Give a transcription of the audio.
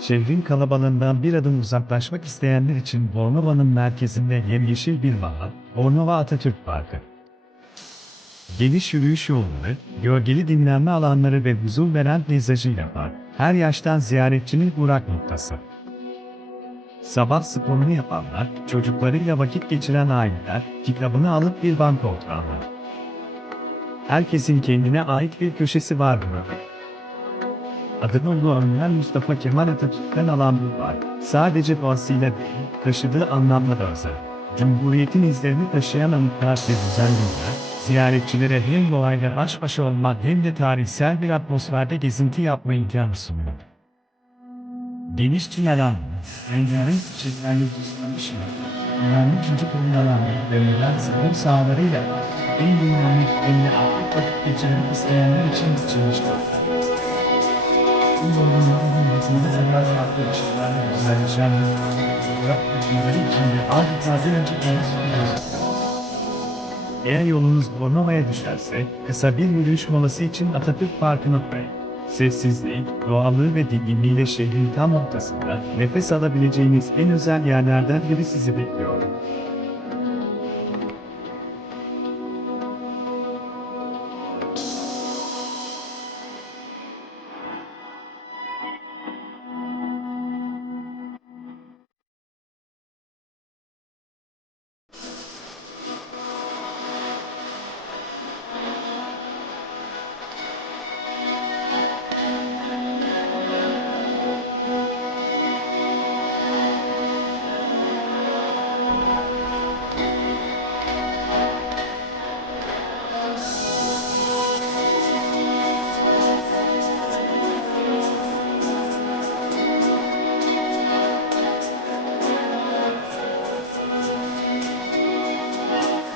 Şehrin kalabalığından bir adım uzaklaşmak isteyenler için Bornova'nın merkezinde yemyeşil bir mahalle, Bornova Atatürk Parkı. Geniş yürüyüş yolları, gölgeli dinlenme alanları ve huzur veren peyzajıyla park, her yaştan ziyaretçinin uğrak noktası. Sabah sporunu yapanlar, çocuklarıyla vakit geçiren aileler, kitabını alıp bir banka oturanlar. Herkesin kendine ait bir köşesi var burada. Adını Ulu Önder Mustafa Kemal Atatürk'ten alan bu park, sadece doğasıyla değil, taşıdığı anlamla da özel. Cumhuriyetin izlerini taşıyan anıtlar ve düzenlemeler, ziyaretçilere hem doğayla baş başa olmak hem de tarihsel bir atmosferde gezinti yapma imkanı sunuyor. Geniş tünelan, rengarenk çiçeklerle düzlenmiş önemli çocuk oyun alanları ve modern spor sahalarıyla en dinamik en aktif vakit geçirmek isteyenler için. Bu Eğer yolunuz Bornova'ya düşerse, kısa bir yürüyüş molası için Atatürk Parkı'na uğrayın. Sessizliği, doğallığı ve dinginliğiyle şehrin tam ortasında nefes alabileceğiniz en özel yerlerden biri sizi bekliyor.